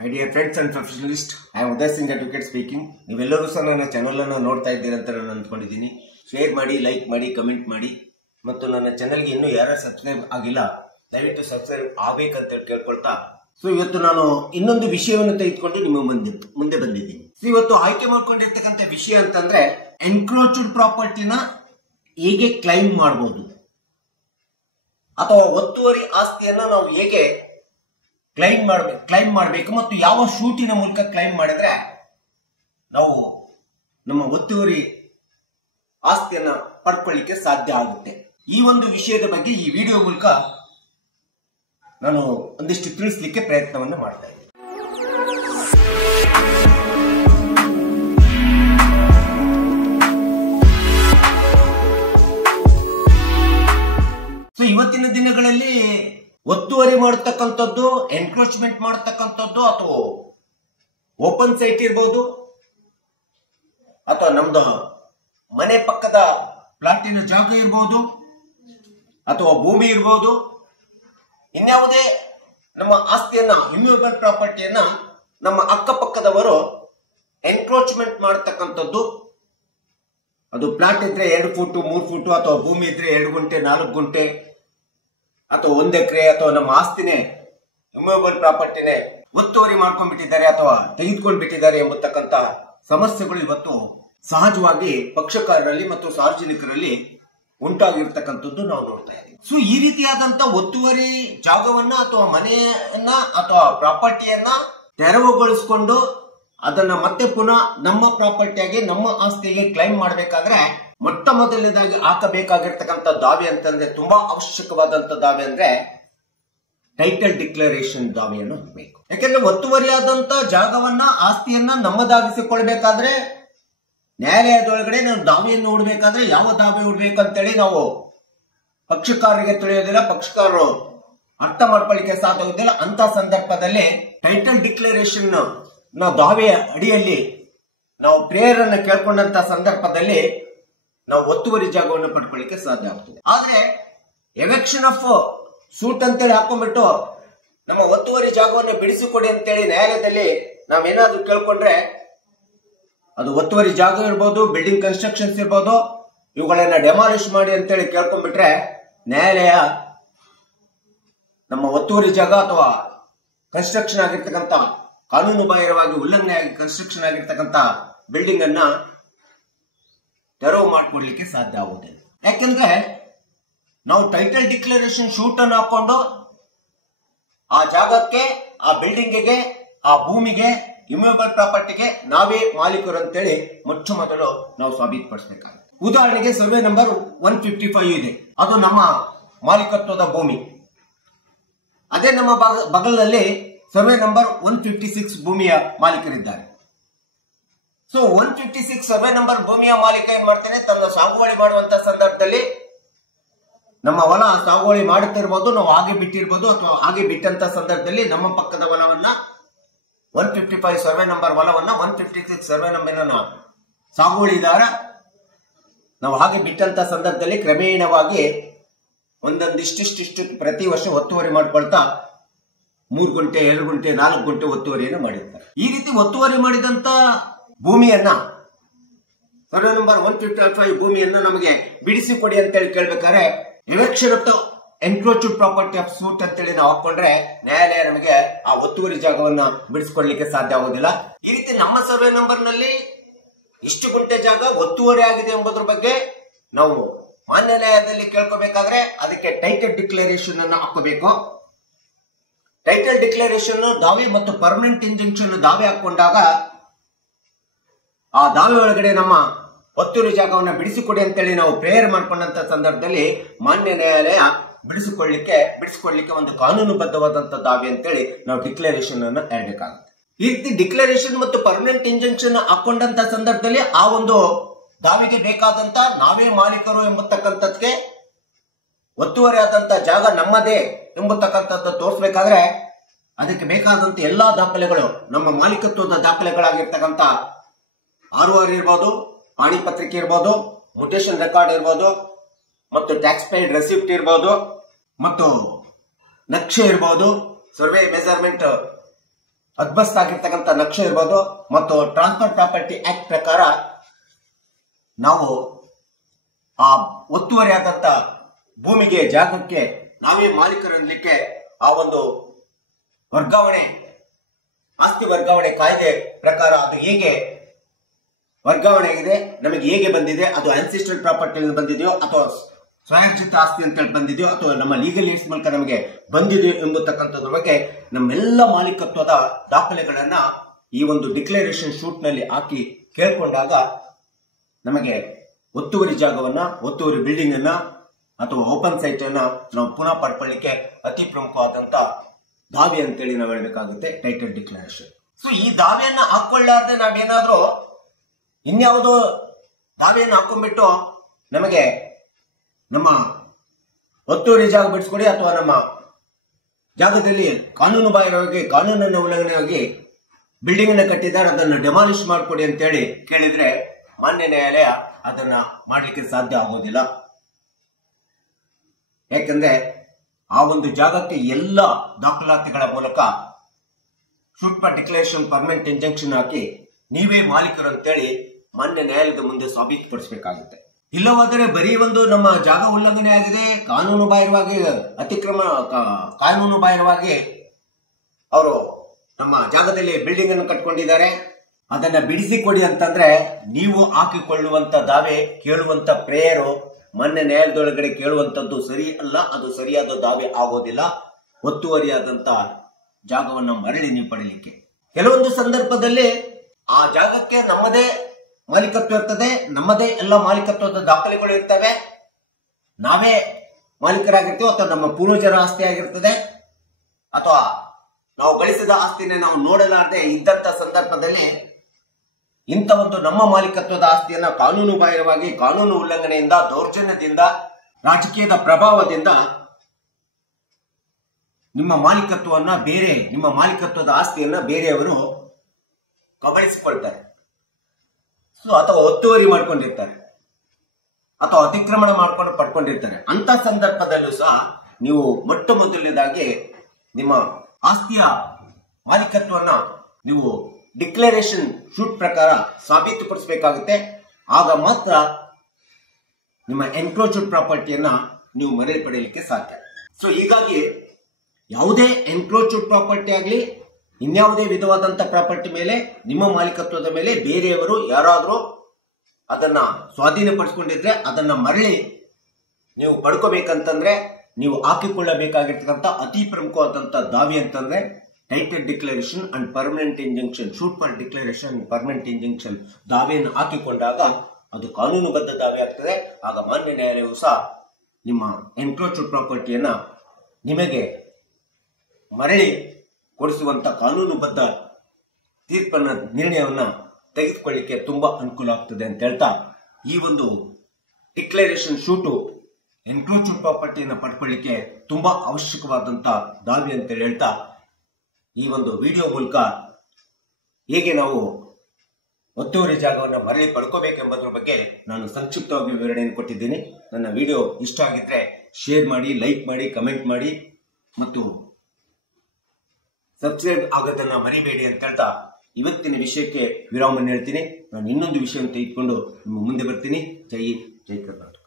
My dear friends and professionalists, I am Uday Singh Advocate speaking. ನೀವೆಲ್ಲರೂ ಸಹ ನನ್ನ channel ಅನ್ನು ನೋಡ್ತಾ ಇದ್ದೀರಾ ಅಂತ ನಾನು ಅಂದ್ಕೊಂಡಿದ್ದೀನಿ. ಶೇರ್ ಮಾಡಿ, ಲೈಕ್ ಮಾಡಿ, ಕಮೆಂಟ್ ಮಾಡಿ ಮತ್ತು ನನ್ನ ಚಾನೆಲ್ಗೆ ಇನ್ನೂ ಯಾರು ಸಬ್ಸ್ಕ್ರೈಬ್ ಆಗಿಲ್ಲ ದಯವಿಟ್ಟು ಸಬ್ಸ್ಕ್ರೈಬ್ ಆಗಬೇಕಂತ ಕೇಳ್ಕೊಳ್ತಾ ಇವತ್ತು ನಾನು ಇನ್ನೊಂದು ವಿಷಯವನ್ನು ತೆಗೆದುಕೊಂಡು ನಿಮ್ಮ ಮುಂದೆ ಬಂದಿದ್ದೀನಿ. ಇವತ್ತು ಆಯ್ಕೆ ಮಾಡ್ಕೊಂಡಿರ್ತಕ್ಕಂಥ ವಿಷಯ ಅಂತಂದ್ರೆ ಎನ್ಕ್ರೋಚ್ಡ್ ಪ್ರಾಪರ್ಟಿನ ಹೇಗೆ ಕ್ಲೈಮ್ ಮಾಡಬಹುದು ಅಥವಾ ಒತ್ತುವರಿ ಆಸ್ತಿಯನ್ನ ನಾವು ಹೇಗೆ ಕ್ಲೈಮ್ ಮಾಡಬೇಕು ಮತ್ತು ಯಾವ ಶೂಟಿನ ಮೂಲಕ ಕ್ಲೈಮ್ ಮಾಡಿದ್ರೆ ನಾವು ನಮ್ಮ ಒತ್ತುವರಿ ಆಸ್ತಿಯನ್ನ ಪಡ್ಕೊಳ್ಳಿಕ್ಕೆ ಸಾಧ್ಯ ಆಗುತ್ತೆ. ಈ ಒಂದು ವಿಷಯದ ಬಗ್ಗೆ ಈ ವಿಡಿಯೋ ಮೂಲಕ ನಾನು ಒಂದಿಷ್ಟು ತಿಳಿಸಲಿಕ್ಕೆ ಪ್ರಯತ್ನವನ್ನು ಮಾಡ್ತಾ ಇದ್ದೀನಿ. ಇವತ್ತಿನ ದಿನಗಳಲ್ಲಿ ಒತ್ತುವರಿ ಮಾಡತಕ್ಕಂಥದ್ದು, ಎನ್ಕ್ರೋಚ್ಮೆಂಟ್ ಮಾಡತಕ್ಕಂಥದ್ದು ಅಥವಾ ಓಪನ್ ಸೈಟ್ ಇರ್ಬೋದು ಅಥವಾ ನಮ್ದು ಮನೆ ಪಕ್ಕದ ಪ್ಲಾಟಿನ ಜಾಗ ಇರ್ಬೋದು ಅಥವಾ ಭೂಮಿ ಇರ್ಬೋದು, ಇನ್ಯಾವುದೇ ನಮ್ಮ ಆಸ್ತಿಯನ್ನ ಇಮ್ಯೂಬಲ್ ಪ್ರಾಪರ್ಟಿಯನ್ನ ನಮ್ಮ ಅಕ್ಕಪಕ್ಕದವರು ಎನ್ಕ್ರೋಚ್ಮೆಂಟ್ ಮಾಡತಕ್ಕಂಥದ್ದು. ಅದು ಪ್ಲಾಟ್ ಇದ್ರೆ 2 ಫೂಟ್ 3 ಫೂಟ್ ಅಥವಾ ಭೂಮಿ ಇದ್ರೆ 2 ಗುಂಟೆ 4 ಗುಂಟೆ ಅಥವಾ 1 ಎಕರೆ ಅಥವಾ ನಮ್ಮ ಆಸ್ತಿನೇ ಇಮ್ಯೂಬಲ್ ಪ್ರಾಪರ್ಟಿನೇ ಒತ್ತುವರಿ ಮಾಡ್ಕೊಂಡ್ಬಿಟ್ಟಿದ್ದಾರೆ ಅಥವಾ ತೆಗೆದುಕೊಂಡು ಬಿಟ್ಟಿದ್ದಾರೆ ಎಂಬತಕ್ಕಂತ ಸಮಸ್ಯೆಗಳು ಇವತ್ತು ಸಹಜವಾಗಿ ಪಕ್ಷಕಾರರಲ್ಲಿ ಮತ್ತು ಸಾರ್ವಜನಿಕರಲ್ಲಿ ಉಂಟಾಗಿರ್ತಕ್ಕಂಥದ್ದು ನಾವು ನೋಡ್ತಾ ಇದ್ದೀವಿ. ಈ ರೀತಿಯಾದಂತ ಒತ್ತುವರಿ ಜಾಗವನ್ನ ಅಥವಾ ಮನೆಯನ್ನ ಅಥವಾ ಪ್ರಾಪರ್ಟಿಯನ್ನ ತೆರವುಗೊಳಿಸಿಕೊಂಡು ಅದನ್ನ ಮತ್ತೆ ಪುನಃ ನಮ್ಮ ಪ್ರಾಪರ್ಟಿಯಾಗಿ ನಮ್ಮ ಆಸ್ತಿಗೆ ಕ್ಲೈಮ್ ಮಾಡಬೇಕಾದ್ರೆ ಮೊಟ್ಟ ಮೊದಲನೇದಾಗಿ ಹಾಕಬೇಕಾಗಿರ್ತಕ್ಕಂಥ ದಾವೆ ಅಂತಂದ್ರೆ ತುಂಬಾ ಅವಶ್ಯಕವಾದಂತ ದಾವೆ ಅಂದ್ರೆ ಟೈಟಲ್ ಡಿಕ್ಲರೇಷನ್ ದಾವೆಯನ್ನು ಹಾಕಬೇಕು. ಯಾಕೆಂದ್ರೆ ಒತ್ತುವರಿಯಾದಂತ ಜಾಗವನ್ನ ಆಸ್ತಿಯನ್ನ ನಮ್ಮದಾಗಿಸಿಕೊಳ್ಬೇಕಾದ್ರೆ ನ್ಯಾಯಾಲಯದೊಳಗಡೆ ನಾವು ದಾವೆಯನ್ನು ಹೂಡಬೇಕಾದ್ರೆ ಯಾವ ದಾವೆ ಹೂಡಬೇಕು ಅಂತೇಳಿ ನಾವು ಪಕ್ಷಕಾರರಿಗೆ ತಿಳಿಯೋದಿಲ್ಲ, ಪಕ್ಷಕಾರರು ಅರ್ಥ ಮಾಡ್ಕೊಳ್ಳಿಕ್ಕೆ ಸಾಧ್ಯವಿಲ್ಲ. ಅಂತ ಸಂದರ್ಭದಲ್ಲಿ ಟೈಟಲ್ ಡಿಕ್ಲರೇಷನ್ ದಾವೆಯ ಅಡಿಯಲ್ಲಿ ನಾವು ಪ್ರೇಯರ್ ಅನ್ನು ಕೇಳ್ಕೊಂಡಂತ ಸಂದರ್ಭದಲ್ಲಿ ನಾವು ಒತ್ತುವರಿ ಜಾಗವನ್ನು ಪಡ್ಕೊಳ್ಳಿಕ್ಕೆ ಸಾಧ್ಯ ಆಗ್ತದೆ. ಆದ್ರೆ ಎವೆಕ್ಷನ್ ಆಫ್ ಸೂಟ್ ಅಂತೇಳಿ ಹಾಕೊಂಡ್ಬಿಟ್ಟು ನಮ್ಮ ಒತ್ತುವರಿ ಜಾಗವನ್ನು ಬಿಡಿಸಿಕೊಡಿ ಅಂತೇಳಿ ನ್ಯಾಯಾಲಯದಲ್ಲಿ ನಾವೇನಾದ್ರೂ ಕೇಳ್ಕೊಂಡ್ರೆ ಅದು ಒತ್ತುವರಿ ಜಾಗ ಇರ್ಬೋದು, ಬಿಲ್ಡಿಂಗ್ ಕನ್ಸ್ಟ್ರಕ್ಷನ್ಸ್ ಇರ್ಬೋದು, ಇವುಗಳನ್ನ ಡೆಮಾಲಿಷ್ ಮಾಡಿ ಅಂತೇಳಿ ಕೇಳ್ಕೊಂಡ್ಬಿಟ್ರೆ ನ್ಯಾಯಾಲಯ ನಮ್ಮ ಒತ್ತುವರಿ ಜಾಗ ಅಥವಾ ಕನ್ಸ್ಟ್ರಕ್ಷನ್ ಆಗಿರ್ತಕ್ಕಂಥ ಕಾನೂನು ಬಾಹಿರವಾಗಿ ಉಲ್ಲಂಘನೆ ಆಗಿ ಕನ್ಸ್ಟ್ರಕ್ಷನ್ ಆಗಿರ್ತಕ್ಕಂಥ ಬಿಲ್ಡಿಂಗ್ ಅನ್ನ ತೆರವು ಮಾಡಿಕೊಡ್ಲಿಕ್ಕೆ ಸಾಧ್ಯ ಆಗುವುದಿಲ್ಲ. ಯಾಕೆಂದ್ರೆ ನಾವು ಟೈಟಲ್ ಡಿಕ್ಲರೇಷನ್ ಶೂಟ್ ಅನ್ನು ಹಾಕೊಂಡು ಆ ಜಾಗಕ್ಕೆ, ಆ ಬಿಲ್ಡಿಂಗಿಗೆ, ಆ ಭೂಮಿಗೆ, ಇಮ್ಯೂಬಲ್ ಪ್ರಾಪರ್ಟಿಗೆ ನಾವೇ ಮಾಲೀಕರು ಅಂತೇಳಿ ಮೊಟ್ಟ ಮೊದಲು ನಾವು ಸಾಬೀತುಪಡಿಸಬೇಕಾಗುತ್ತೆ. ಉದಾಹರಣೆಗೆ ಸರ್ವೆ ನಂಬರ್ 155 ಇದೆ, ಅದು ನಮ್ಮ ಮಾಲೀಕತ್ವದ ಭೂಮಿ. ಅದೇ ನಮ್ಮ ಬಗಲಲ್ಲಿ ಸರ್ವೆ ನಂಬರ್ 156 ಭೂಮಿಯ ಮಾಲೀಕರಿದ್ದಾರೆ. 156 ಸರ್ವೆ ನಂಬರ್ ಭೂಮಿಯ ಮಾಲೀಕ ಏನ್ ಮಾಡ್ತಾನೆ, ತನ್ನ ಸಾಗುವಳಿ ಮಾಡುವಂತ ಸಂದರ್ಭದಲ್ಲಿ ನಮ್ಮ ಹೊಲ ಸಾಗುವಳಿ ಮಾಡುತ್ತಿರ್ಬೋದು, ನಾವು ಹಾಗೆ ಬಿಟ್ಟಿರ್ಬೋದು ಅಥವಾ ಹಾಗೆ ಬಿಟ್ಟಂತ ಸಂದರ್ಭದಲ್ಲಿ ನಮ್ಮ ಪಕ್ಕದ ಹೊಲವನ್ನ 155 ಸರ್ವೆ ನಂಬರ್ ಹೊಲವನ್ನ 156 ಸರ್ವೆ ನಂಬರ್ ಸಾಗುವಳಿದಾರ ನಾವು ಹಾಗೆ ಬಿಟ್ಟಂತ ಸಂದರ್ಭದಲ್ಲಿ ಕ್ರಮೇಣವಾಗಿ ಒಂದೊಂದಿಷ್ಟಿಷ್ಟು ಪ್ರತಿ ವರ್ಷ ಒತ್ತುವರಿ ಮಾಡ್ಕೊಳ್ತಾ 3 ಗುಂಟೆ 2 ಗುಂಟೆ 4 ಗುಂಟೆ ಒತ್ತುವರಿಯನ್ನು ಮಾಡಿರ್ತಾರೆ. ಈ ರೀತಿ ಒತ್ತುವರಿ ಮಾಡಿದಂತ ಭೂಮಿಯನ್ನ ಸರ್ವೆ ನಂಬರ್ 155 ಭೂಮಿಯನ್ನ ನಮಗೆ ಬಿಡಿಸಿಕೊಡಿ ಅಂತೇಳಿ ಕೇಳ್ಬೇಕಾದ್ರೆ ಎವೆಕ್ಷನ್ of encroached property of suit ಅಂತೇಳಿ ನಾವು ಹಾಕೊಂಡ್ರೆ ನ್ಯಾಯಾಲಯ ನಮಗೆ ಆ ಒತ್ತುವರಿ ಜಾಗವನ್ನ ಬಿಡಿಸಿಕೊಳ್ಳಲಿಕ್ಕೆ ಸಾಧ್ಯ ಆಗುದಿಲ್ಲ. ಈ ರೀತಿ ನಮ್ಮ ಸರ್ವೆ ನಂಬರ್ ನಲ್ಲಿ ಇಷ್ಟು ಗುಂಟೆ ಜಾಗ ಒತ್ತುವರಿ ಆಗಿದೆ ಎಂಬುದ್ರ ಬಗ್ಗೆ ನಾವು ಮಾನ್ಯ ನ್ಯಾಯಾಲಯದಲ್ಲಿ ಕೇಳ್ಕೋಬೇಕಾದ್ರೆ ಅದಕ್ಕೆ ಟೈಟಲ್ ಡಿಕ್ಲರೇಷನ್ ಅನ್ನು ಹಾಕಬೇಕು. ಟೈಟಲ್ ಡಿಕ್ಲರೇಷನ್ ದಾವೆ ಮತ್ತು ಪರ್ಮನೆಂಟ್ ಇಂಜಂಕ್ಷನ್ ದಾವೆ ಹಾಕೊಂಡಾಗ ಆ ದಾವೆ ಒಳಗಡೆ ನಮ್ಮ ಒತ್ತುವರಿ ಜಾಗವನ್ನ ಬಿಡಿಸಿಕೊಡಿ ಅಂತೇಳಿ ನಾವು ಪ್ರೇಯರ್ ಮಾಡ್ಕೊಂಡಂತ ಸಂದರ್ಭದಲ್ಲಿ ಮಾನ್ಯ ನ್ಯಾಯಾಲಯ ಬಿಡಿಸಿಕೊಡ್ಲಿಕ್ಕೆ ಒಂದು ಕಾನೂನುಬದ್ಧವಾದಂತ ದಾವೆ ಅಂತೇಳಿ ನಾವು ಡಿಕ್ಲರೇಷನ್ ಅನ್ನು ಹೇಳಬೇಕಾಗುತ್ತೆ. ಈ ರೀತಿ ಡಿಕ್ಲರೇಷನ್ ಮತ್ತು ಪರ್ಮನೆಂಟ್ ಇಂಜಂಕ್ಷನ್ ಹಾಕೊಂಡಂತ ಸಂದರ್ಭದಲ್ಲಿ ಆ ಒಂದು ದಾವೆಗೆ ಬೇಕಾದಂತ ನಾವೇ ಮಾಲೀಕರು ಎಂಬತಕ್ಕಂಥದ್ಕೆ ಒತ್ತುವರಿ ಆದಂತ ಜಾಗ ನಮ್ಮದೇ ಎಂಬತಕ್ಕಂಥದ್ದು ತೋರಿಸಬೇಕಾದ್ರೆ ಅದಕ್ಕೆ ಬೇಕಾದಂತ ಎಲ್ಲಾ ದಾಖಲೆಗಳು ನಮ್ಮ ಮಾಲೀಕತ್ವದ ದಾಖಲೆಗಳಾಗಿರ್ತಕ್ಕಂಥ ROR ಇರ್ಬೋದು, ಪಾಣಿ ಪತ್ರಿಕೆ ಇರ್ಬೋದು, ಮ್ಯೂಟೇಷನ್ ರೆಕಾರ್ಡ್ ಇರ್ಬೋದು ಮತ್ತು ಟ್ಯಾಕ್ಸ್ ಪೇಯ್ಡ್ ರೆಸಿಪ್ಟ್ ಇರ್ಬೋದು ಮತ್ತು ನಕ್ಷೆ ಇರ್ಬೋದು, ಸರ್ವೆ ಮೆಜರ್ಮೆಂಟ್ ಅದ್ಭುತವಾಗಿರ್ತಕ್ಕಂಥ ನಕ್ಷೆ ಇರ್ಬೋದು ಮತ್ತು ಟ್ರಾನ್ಸ್ಫರ್ ಪ್ರಾಪರ್ಟಿ ಆಕ್ಟ್ ಪ್ರಕಾರ ನಾವು ಆ ಒತ್ತುವರಿಯಾದಂತ ಭೂಮಿಗೆ ಜಾಗಕ್ಕೆ ನಾವೇ ಮಾಲೀಕರನ್ನಲಿಕ್ಕೆ ಆ ಒಂದು ವರ್ಗಾವಣೆ ಆಸ್ತಿ ವರ್ಗಾವಣೆ ಕಾಯ್ದೆ ಪ್ರಕಾರ ಅದು ಹೇಗೆ ವರ್ಗಾವಣೆ ಆಗಿದೆ, ನಮಗೆ ಹೇಗೆ ಬಂದಿದೆ, ಅದು ಆನ್ಸಿಸ್ಟ್ರಲ್ ಪ್ರಾಪರ್ಟಿ ಬಂದಿದೆಯೋ ಅಥವಾ ಸ್ವಯಂಚಿತ ಆಸ್ತಿ ಅಂತ ಹೇಳಿ ಬಂದಿದೆಯೋ ಅಥವಾ ನಮ್ಮ ಲೀಗಲ್ ಏಡ್ಸ್ ಮೂಲಕ ನಮಗೆ ಬಂದಿದೆಯೋ ಎಂಬತಕ್ಕಂಥದ್ರ ಬಗ್ಗೆ ನಮ್ಮೆಲ್ಲ ಮಾಲೀಕತ್ವದ ದಾಖಲೆಗಳನ್ನ ಈ ಒಂದು ಡಿಕ್ಲರೇಷನ್ ಶೂಟ್ ನಲ್ಲಿ ಹಾಕಿ ಕೇಳ್ಕೊಂಡಾಗ ನಮಗೆ ಒತ್ತುವರಿ ಜಾಗವನ್ನ, ಒತ್ತುವರಿ ಬಿಲ್ಡಿಂಗ್ ಅನ್ನ ಅಥವಾ ಓಪನ್ ಸೈಟ್ ಅನ್ನ ನಾವು ಪುನಃ ಪಡ್ಕೊಳ್ಳಿಕ್ಕೆ ಅತಿ ಪ್ರಮುಖವಾದಂತ ದಾವೆ ಅಂತೇಳಿ ನಾವು ಹೇಳ್ಬೇಕಾಗುತ್ತೆ ಟೈಟಲ್ ಡಿಕ್ಲರೇಷನ್. ಸೊ ಈ ದಾವೆಯನ್ನ ಹಾಕೊಳ್ಳಾರ್ದೆ ನಾವೇನಾದ್ರೂ ಇನ್ಯಾವುದೋ ದಾವೆಯನ್ನು ಹಾಕೊಂಡ್ಬಿಟ್ಟು ನಮಗೆ ನಮ್ಮ ಒತ್ತುವರಿ ಜಾಗ ಬಿಡಿಸ್ಕೊಡಿ ಅಥವಾ ನಮ್ಮ ಜಾಗದಲ್ಲಿ ಕಾನೂನು ಬಾಹಿರವಾಗಿ ಕಾನೂನನ್ನು ಉಲ್ಲಂಘನೆಯಾಗಿ ಬಿಲ್ಡಿಂಗ್ ಅನ್ನು ಕಟ್ಟಿದ್ದಾರೆ ಅದನ್ನು ಡೆಮಾಲಿಷ್ ಮಾಡಿಕೊಡಿ ಅಂತೇಳಿ ಕೇಳಿದ್ರೆ ಮಾನ್ಯ ನ್ಯಾಯಾಲಯ ಅದನ್ನ ಮಾಡ್ಲಿಕ್ಕೆ ಸಾಧ್ಯ ಆಗೋದಿಲ್ಲ. ಯಾಕಂದ್ರೆ ಆ ಒಂದು ಜಾಗಕ್ಕೆ ಎಲ್ಲ ದಾಖಲಾತಿಗಳ ಮೂಲಕ suit for declaration permanent injunction ಹಾಕಿ ನೀವೇ ಮಾಲೀಕರು ಅಂತೇಳಿ ಮಾನ್ಯ ನ್ಯಾಯಾಲಯದ ಮುಂದೆ ಸಾಬೀತುಪಡಿಸಬೇಕಾಗುತ್ತೆ. ಇಲ್ಲವಾದರೆ ಬರೀ ಒಂದು ನಮ್ಮ ಜಾಗ ಉಲ್ಲಂಘನೆ ಆಗಿದೆ, ಕಾನೂನು ಬಾಹಿರವಾಗಿ ಕಾನೂನು ಬಾಹಿರವಾಗಿ ಅವರು ನಮ್ಮ ಜಾಗದಲ್ಲಿ ಬಿಲ್ಡಿಂಗ್ ಅನ್ನು ಕಟ್ಕೊಂಡಿದ್ದಾರೆ, ಅದನ್ನ ಬಿಡಿಸಿಕೊಡಿ ಅಂತಂದ್ರೆ ನೀವು ಹಾಕಿಕೊಳ್ಳುವಂತ ದಾವೆ, ಕೇಳುವಂತ ಪ್ರೇಯರು ಮಾನ್ಯ ನ್ಯಾಯಾಲಯದೊಳಗಡೆ ಕೇಳುವಂತದ್ದು ಸರಿ ಅಲ್ಲ, ಅದು ಸರಿಯಾದ ದಾವೆ ಆಗೋದಿಲ್ಲ. ಒತ್ತುವರಿಯಾದಂತ ಜಾಗವನ್ನು ಮರಳಿ ನೀವು ಪಡೆಯಲಿಕ್ಕೆ ಕೆಲವೊಂದು ಸಂದರ್ಭದಲ್ಲಿ ಆ ಜಾಗಕ್ಕೆ ನಮ್ಮದೇ ಮಾಲೀಕತ್ವ ಇರ್ತದೆ, ನಮ್ಮದೇ ಎಲ್ಲ ಮಾಲೀಕತ್ವದ ದಾಖಲೆಗಳು ಇರ್ತವೆ, ನಾವೇ ಮಾಲೀಕರಾಗಿರ್ತೀವಿ ಅಥವಾ ನಮ್ಮ ಪೂರ್ವಜರ ಆಸ್ತಿ ಆಗಿರ್ತದೆ ಅಥವಾ ನಾವು ಗಳಿಸಿದ ಆಸ್ತಿನ ನಾವು ನೋಡಲಾರದೆ ಇದ್ದಂತ ಸಂದರ್ಭದಲ್ಲಿ ಇಂಥ ಒಂದು ನಮ್ಮ ಮಾಲೀಕತ್ವದ ಆಸ್ತಿಯನ್ನ ಕಾನೂನು ಬಾಹಿರವಾಗಿ ಕಾನೂನು ಉಲ್ಲಂಘನೆಯಿಂದ, ದೌರ್ಜನ್ಯದಿಂದ, ರಾಜಕೀಯದ ಪ್ರಭಾವದಿಂದ ನಿಮ್ಮ ಮಾಲೀಕತ್ವದ ಆಸ್ತಿಯನ್ನ ಬೇರೆಯವರು ಕಬಳಿಸಿಕೊಳ್ತಾರೆ. ಅಥವಾ ಒತ್ತುವರಿ ಮಾಡ್ಕೊಂಡಿರ್ತಾರೆ ಅಥವಾ ಅತಿಕ್ರಮಣ ಮಾಡ್ಕೊಂಡು ಪಡ್ಕೊಂಡಿರ್ತಾರೆ. ಅಂತ ಸಂದರ್ಭದಲ್ಲೂ ಸಹ ನೀವು ಮೊಟ್ಟ ಮೊದಲನೇದಾಗಿ ನಿಮ್ಮ ಆಸ್ತಿಯ ಮಾಲೀಕತ್ವನ್ನ ನೀವು ಡಿಕ್ಲರೇಷನ್ ಶೂಟ್ ಪ್ರಕಾರ ಸಾಬೀತುಪಡಿಸಬೇಕಾಗುತ್ತೆ. ಆಗ ಮಾತ್ರ ನಿಮ್ಮ ಎನ್ಕ್ರೋಚ್ಡ್ ಪ್ರಾಪರ್ಟಿಯನ್ನ ನೀವು ಮರಳಿ ಪಡೆಯಲಿಕ್ಕೆ ಸಾಧ್ಯ. ಸೊ ಹೀಗಾಗಿ ಯಾವುದೇ ಎನ್ಕ್ರೋಚ್ಡ್ ಪ್ರಾಪರ್ಟಿ ಆಗಲಿ ಇನ್ಯಾವುದೇ ವಿಧವಾದಂತ ಪ್ರಾಪರ್ಟಿ ಮೇಲೆ ನಿಮ್ಮ ಮಾಲೀಕತ್ವದ ಮೇಲೆ ಬೇರೆಯವರು ಯಾರಾದರೂ ಅದನ್ನ ಸ್ವಾಧೀನಪಡಿಸಿಕೊಂಡಿದ್ರೆ ಅದನ್ನ ಮರಳಿ ನೀವು ಪಡ್ಕೋಬೇಕಂತಂದ್ರೆ ನೀವು ಹಾಕಿಕೊಳ್ಳಬೇಕಾಗಿರ್ತಕ್ಕಂಥ ಅತಿ ಪ್ರಮುಖವಾದಂತ ದಾವೆ ಅಂತಂದ್ರೆ title declaration and permanent injunction, suit for declaration permanent injunction ದಾವೆಯನ್ನು ಹಾಕಿಕೊಂಡಾಗ ಅದು ಕಾನೂನುಬದ್ಧ ದಾವೆ ಆಗ್ತದೆ. ಆಗ ಮಾನ್ಯ ನ್ಯಾಯಾಲಯವು ಸಹ ನಿಮ್ಮ ಎನ್ಕ್ರೋಚ್ಡ್ ಪ್ರಾಪರ್ಟಿಯನ್ನ ನಿಮಗೆ ಮರಳಿ ಕೊಡಿಸುವಂತ ಕಾನೂನುಬದ್ಧ ತೀರ್ಪನ್ನ ನಿರ್ಣಯವನ್ನ ತೆಗೆದುಕೊಳ್ಳಿಕ್ಕೆ ತುಂಬಾ ಅನುಕೂಲ ಆಗ್ತದೆ ಅಂತ ಹೇಳ್ತಾ ಈ ಒಂದು ಡಿಕ್ಲರೇಷನ್ ಶೂಟು ಎನ್ಕ್ರೋಚ್ಡ್ ಪ್ರಾಪರ್ಟಿಯನ್ನ ಪಡ್ಕೊಳ್ಳಿಕ್ಕೆ ತುಂಬಾ ಅವಶ್ಯಕವಾದಂತ ದಾವೆ ಅಂತ ಹೇಳ್ತಾ ಈ ಒಂದು ವಿಡಿಯೋ ಮೂಲಕ ಹೇಗೆ ನಾವು ಒತ್ತುವರಿ ಜಾಗವನ್ನು ಮರಳಿ ಪಡ್ಕೋಬೇಕೆಂಬುದರ ಬಗ್ಗೆ ನಾನು ಸಂಕ್ಷಿಪ್ತವಾಗಿ ವಿವರಣೆಯನ್ನು ಕೊಟ್ಟಿದ್ದೀನಿ. ನನ್ನ ವಿಡಿಯೋ ಇಷ್ಟ ಆಗಿದ್ರೆ ಶೇರ್ ಮಾಡಿ, ಲೈಕ್ ಮಾಡಿ, ಕಮೆಂಟ್ ಮಾಡಿ ಮತ್ತು ಸಬ್ಸ್ಕ್ರೈಬ್ ಆಗೋದನ್ನ ಮರಿಬೇಡಿ ಅಂತ ಹೇಳ್ತಾ ಇವತ್ತಿನ ವಿಷಯಕ್ಕೆ ವಿರಾಮವನ್ನು ಹೇಳ್ತೀನಿ. ನಾನು ಇನ್ನೊಂದು ವಿಷಯವನ್ನು ತೆಗೆದುಕೊಂಡು ನಿಮ್ಮ ಮುಂದೆ ಬರ್ತೀನಿ. ಜೈ ಹಿಂದ್, ಜೈ ಕರ್ನಾಟಕ.